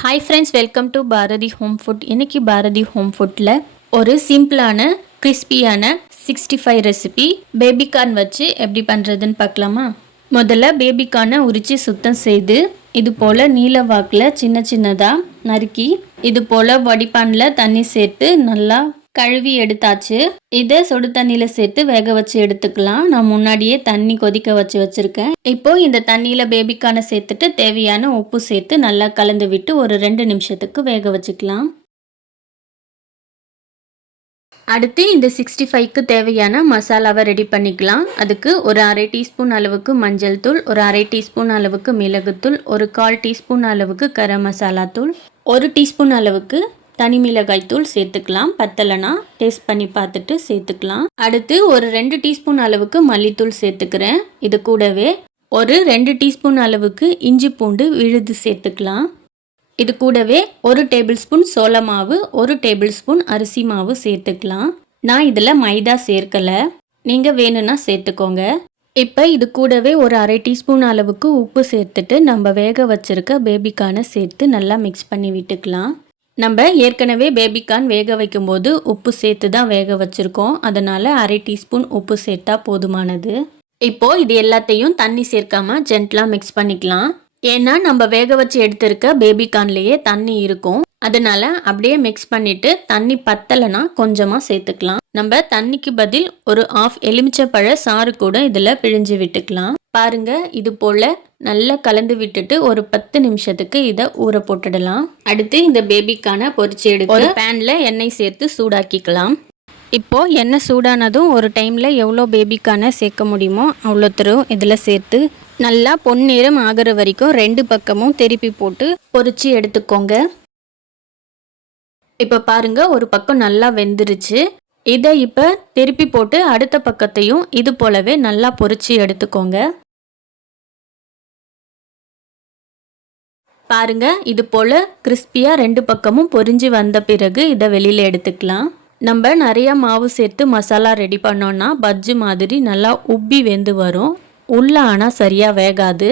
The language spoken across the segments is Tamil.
Hi friends, welcome to Bharathi home food. இன்றைக்கி பாரதி ஹோம் ஃபுட்டில் ஒரு சிம்பிளான கிறிஸ்பியான 65 ரெசிபி பேபிகார்ன் வச்சு எப்படி பண்ணுறதுன்னு பார்க்கலாமா? முதல்ல பேபிகார்னை உரித்து சுத்தம் செய்து இது போல் நீல வாக்கில் சின்ன சின்னதாக நறுக்கி இது போல் வடிப்பானில் தண்ணி சேர்த்து நல்லா கழுவி எடுத்தாச்சு. இதை சுடு தண்ணியில் சேர்த்து வேக வச்சு எடுத்துக்கலாம். நான் முன்னாடியே தண்ணி கொதிக்க வச்சுருக்கேன். இப்போ இந்த தண்ணியில் பேபிக்கான சேர்த்துட்டு தேவையான உப்பு சேர்த்து நல்லா கலந்து விட்டு ஒரு 2 நிமிஷத்துக்கு வேக வச்சுக்கலாம். அடுத்து இந்த 65க்கு தேவையான மசாலாவை ரெடி பண்ணிக்கலாம். அதுக்கு ஒரு 1/2 டீஸ்பூன் அளவுக்கு மஞ்சள் தூள், ஒரு 1/2 டீஸ்பூன் அளவுக்கு மிளகுத்தூள், ஒரு 1/4 டீஸ்பூன் அளவுக்கு கரம் மசாலா தூள், 1 டீஸ்பூன் அளவுக்கு தனி மிளகாய் தூள் சேர்த்துக்கலாம். பத்தலைனா டேஸ்ட் பண்ணி பார்த்துட்டு சேர்த்துக்கலாம். அடுத்து ஒரு 2 டீஸ்பூன் அளவுக்கு மல்லித்தூள் சேர்த்துக்கிறேன். இது கூடவே ஒரு 2 டீஸ்பூன் அளவுக்கு இஞ்சி பூண்டு விழுது சேர்த்துக்கலாம். இது கூடவே 1 டேபிள் ஸ்பூன் சோள மாவு, 1 டேபிள் ஸ்பூன் அரிசி மாவு சேர்த்துக்கலாம். நான் இதில் மைதா சேர்க்கலை, நீங்கள் வேணும்னா சேர்த்துக்கோங்க. இப்போ இது கூடவே ஒரு 1/2 டீஸ்பூன் அளவுக்கு உப்பு சேர்த்துட்டு நம்ம வேக வச்சிருக்க பேபிகார்னை சேர்த்து நல்லா மிக்ஸ் பண்ணி விட்டுக்கலாம். நம்ம ஏற்கனவே பேபிகார்ன் வேக வைக்கும்போது உப்பு சேர்த்து தான் வேக வச்சுருக்கோம். அதனால் 1/2 டீஸ்பூன் உப்பு சேர்த்தா போதுமானது. இப்போது இது எல்லாத்தையும் தண்ணி சேர்க்காமல் ஜென்டலாக மிக்ஸ் பண்ணிக்கலாம். ஏன்னா நம்ம வேக வச்சு எடுத்திருக்க பேபிகார்ன்லேயே தண்ணி இருக்கும். அதனால அப்படியே மிக்ஸ் பண்ணிவிட்டு தண்ணி பத்தலைனா கொஞ்சமாக சேர்த்துக்கலாம். நம்ம தண்ணிக்கு பதில் ஒரு 1/2 எலுமிச்சைப்பழ சாறு கூட இதில் பிழிஞ்சு விட்டுக்கலாம். பாருங்க, இது போல் நல்லா கலந்து விட்டுட்டு ஒரு 10 நிமிஷத்துக்கு இதை ஊற போட்டுடலாம். அடுத்து இந்த பேபிக்கான பொரிச்சு எடுக்க ஒரு பேனில் எண்ணெய் சேர்த்து சூடாக்கிக்கலாம். இப்போது எண்ணெய் சூடானதும் ஒரு டைமில் எவ்வளோ பேபிக்கான சேர்க்க முடியுமோ அவ்வளோ தரும் இதில் சேர்த்து நல்லா பொன்னிறம் ஆகிற வரைக்கும் 2 பக்கமும் திருப்பி போட்டு பொரிச்சு எடுத்துக்கோங்க. இப்போ பாருங்க, ஒரு பக்கம் நல்லா வெந்துருச்சு. இதை இப்போ திருப்பி போட்டு அடுத்த பக்கத்தையும் இது போலவே நல்லா பொரிச்சு எடுத்துக்கோங்க. பாருங்க, இது போல் கிறிஸ்பியாக 2 பக்கமும் பொரிஞ்சு வந்த பிறகு இதை வெளியில் எடுத்துக்கலாம். நம்ம நிறையா மாவு சேர்த்து மசாலா ரெடி பண்ணோன்னா பஜ்ஜு மாதிரி நல்லா உப்பி வெந்து வரும். உள்ள ஆனால் சரியாக வேகாது.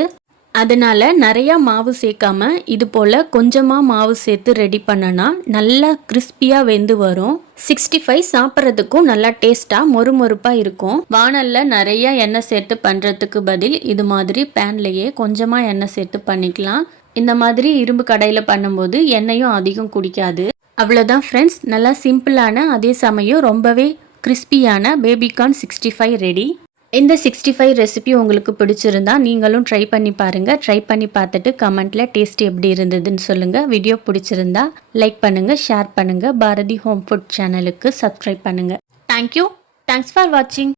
அதனால் நிறையா மாவு சேர்க்காம இது போல் கொஞ்சமாக மாவு சேர்த்து ரெடி பண்ணனா நல்லா கிறிஸ்பியாக வெந்து வரும். 65 சாப்பிட்றதுக்கும் நல்லா டேஸ்ட்டாக மொறுமொறுப்பாக இருக்கும். வானலில் நிறையா எண்ணெய் சேர்த்து பண்ணுறதுக்கு பதில் இது மாதிரி பேன்லேயே கொஞ்சமாக எண்ணெய் சேர்த்து பண்ணிக்கலாம். இந்த மாதிரி இரும்பு கடையில் பண்ணும்போது எண்ணெயும் அதிகம் குடிக்காது. அவ்வளோதான் ஃப்ரெண்ட்ஸ், நல்லா சிம்பிளான அதே சமயம் ரொம்பவே கிறிஸ்பியான பேபிகார்ன் 65 ரெடி. இந்த 65 ரெசிபி உங்களுக்கு பிடிச்சிருந்தா நீங்களும் ட்ரை பண்ணி பாருங்கள். ட்ரை பண்ணி பார்த்துட்டு கமெண்ட்டில் டேஸ்ட் எப்படி இருந்ததுன்னு சொல்லுங்கள். வீடியோ பிடிச்சிருந்தா லைக் பண்ணுங்கள், ஷேர் பண்ணுங்கள். பாரதி ஹோம் ஃபுட் சேனலுக்கு சப்ஸ்கிரைப் பண்ணுங்கள். தேங்க்யூ. தேங்க்ஸ் ஃபார் வாட்சிங்.